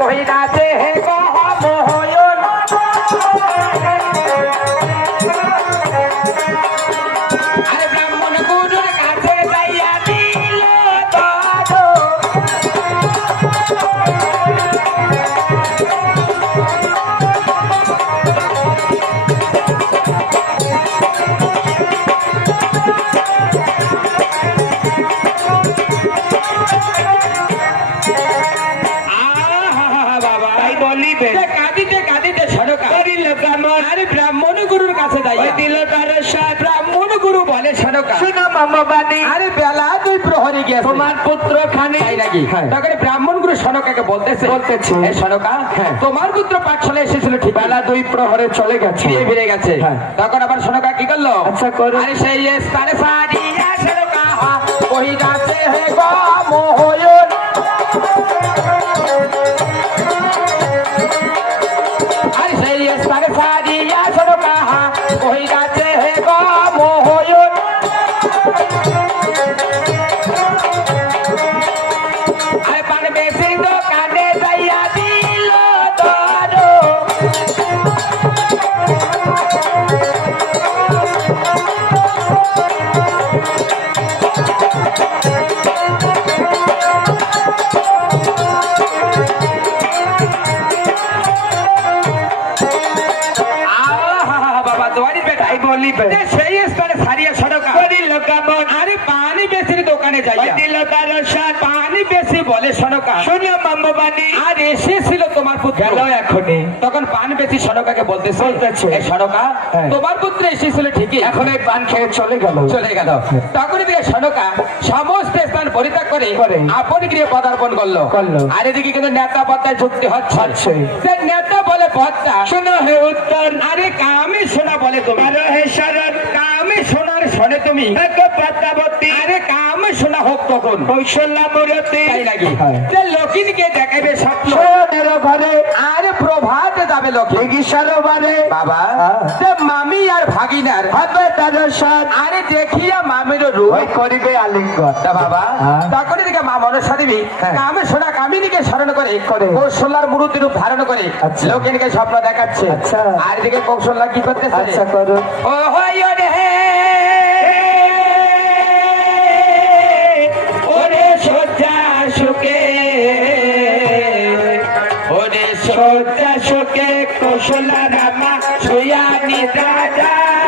কহিনাতে হে মোহয়ন আরে ব্রাহ্মণ গুরুর কাছে যাইয়া দিল দাদো ব্রাহ্মণ গুরুর কাছে দিল তার ব্রাহ্মণ গুরু বলে আরে বেলা 2 প্রহরী গেছে তোমার পুত্র খানে নাকি তখন ব্রাহ্মণ গুরু সনকাকে বলতেছে সনকা তোমার পুত্র পাঠশালায় এসেছিল ঠিক বেলা 2 প্রহরে চলে গেছে ফিরে গেছে তখন আবার সনকা কি করলো আচ্ছা আরে সেই স্থানে সারিয়া সনকা ওই গাছে হে গো মোহয়ন আরে সেই স্থানে সারিয়া সনকা ওই গাছে হে গো মোহয়ন আরে পান বেশি দোকানে যাইয়া দিল দাদো বাবা দোয়ারি বেটাই বলি সেই স্থানে সারিয়া সড়কা আরে পানি বেশির দোকানে যাইয়া দিল তার পানি বেশি বলে সনকা শুনো মাম্মাবানি আর এসেছিল তোমার পুত্র গেল এখনি তখন পান বেশি সনকাকে বলতেছে এই সনকা তোমার পুত্র এসেছিল ঠিকই এখন এই পান খেয়ে চলে গেল তখন দিকে সনকা সমস্ত স্থান পরিত্যাগ করে আপন গৃহে পদার্পণ করলো আর এদিকে কিন্তু নেতা পদ্মায় যুক্তি হচ্ছে সে নেতা বলে পদ্মা শোনো হে উত্তর আরে কামে শোনা বলে তুমি আরে হে শরৎ কামে শোনার শোনে তুমি পদ্মাবতী আরে কামে শোনা হোক তখন কৌশল্যা মূরতি তাই নাকি যে লকিনকে দেখাবে স্বপ্ন ঘরে আরে প্রভাত যাবে লকিন সরোবরে বাবা যে মামি আর ভাগিনার হবে তার সাথ আরে দেখিয়া মামির রূপ করিবে আলিঙ্গন বাবা তখন দিকে মা মনসা দেবী কামে শোনা কামিনীকে স্মরণ করে কৌশল্যার মূর্তি রূপ ধারণ করে লকিনকে স্বপ্ন দেখাচ্ছে আর এদিকে কৌশল্যা কি করতেছে আচ্ছা করো ও হয় রে ওরে সজ্জা সুখে ওরে সজ্জা সুখে কৌশল্যা রামা শুয়া নিদ্রা যায়